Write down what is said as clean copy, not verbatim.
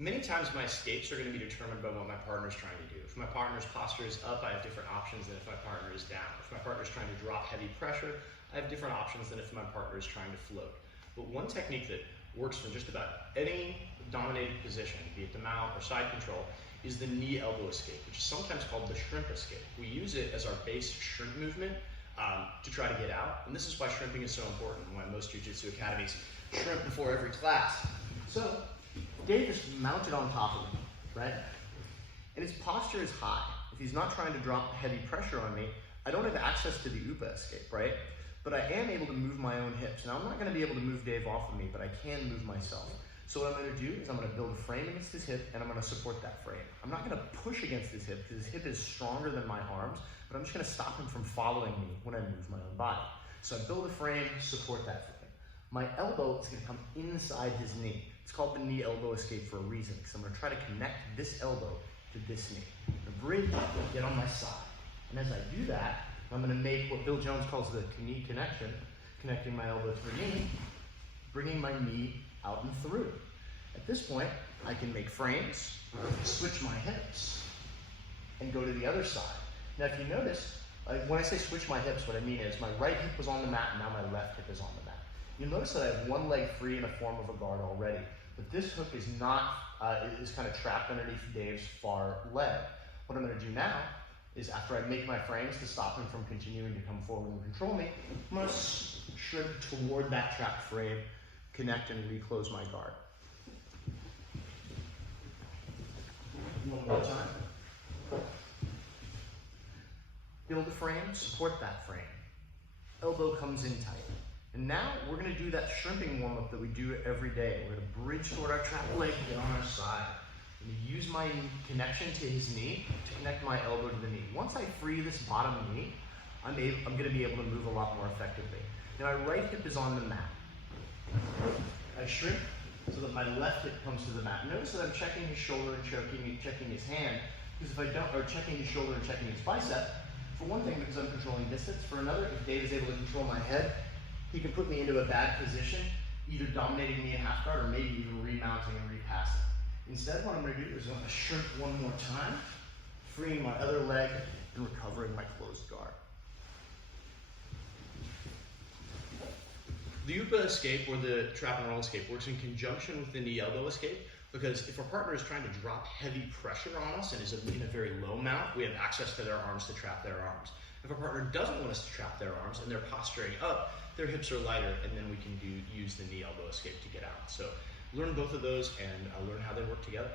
Many times my escapes are going to be determined by what my partner is trying to do. If my partner's posture is up, I have different options than if my partner is down. If my partner is trying to drop heavy pressure, I have different options than if my partner is trying to float. But one technique that works from just about any dominated position, be it the mount or side control, is the knee elbow escape, which is sometimes called the shrimp escape. We use it as our base shrimp movement to try to get out. And this is why shrimping is so important, and why most jiu-jitsu academies shrimp before every class. So Dave is mounted on top of me, right? And his posture is high. If he's not trying to drop heavy pressure on me, I don't have access to the UPA escape, right? But I am able to move my own hips. Now I'm not gonna be able to move Dave off of me, but I can move myself. So what I'm gonna do is I'm gonna build a frame against his hip and I'm gonna support that frame. I'm not gonna push against his hip because his hip is stronger than my arms, but I'm just gonna stop him from following me when I move my own body. So I build a frame, support that frame. My elbow is gonna come inside his knee. It's called the knee elbow escape for a reason, because I'm gonna try to connect this elbow to this knee. I'm gonna bridge, get on my side. And as I do that, I'm gonna make what Bill Jones calls the knee connection, connecting my elbow to the knee, bringing my knee out and through. At this point, I can make frames, switch my hips, and go to the other side. Now if you notice, when I say switch my hips, what I mean is my right hip was on the mat and now my left hip is on the mat. You'll notice that I have one leg free in a form of a guard already, but this hook is not, is kind of trapped underneath Dave's far leg. What I'm gonna do now is after I make my frames to stop him from continuing to come forward and control me, I'm gonna shrimp toward that trapped frame, connect and reclose my guard. One more time. Build a frame, support that frame. Elbow comes in tight. And now we're gonna do that shrimping warm-up that we do every day. We're gonna bridge toward our trapped leg, get on our side. I'm gonna use my connection to his knee to connect my elbow to the knee. Once I free this bottom knee, I'm gonna be able to move a lot more effectively. Now my right hip is on the mat. I shrimp so that my left hip comes to the mat. Notice that I'm checking his shoulder and checking his hand, because if I don't, or checking his shoulder and checking his bicep, for one thing, because I'm controlling distance. For another, if Dave is able to control my head, he can put me into a bad position, either dominating me in half guard or maybe even remounting and repassing. Instead, what I'm gonna do is I'm gonna shrimp one more time, freeing my other leg and recovering my closed guard. The UPA escape, or the trap and roll escape, works in conjunction with the knee elbow escape, because if our partner is trying to drop heavy pressure on us and is in a very low mount, we have access to their arms to trap their arms. If our partner doesn't want us to trap their arms and they're posturing up, their hips are lighter, and then we can use the knee elbow escape to get out. So learn both of those and learn how they work together.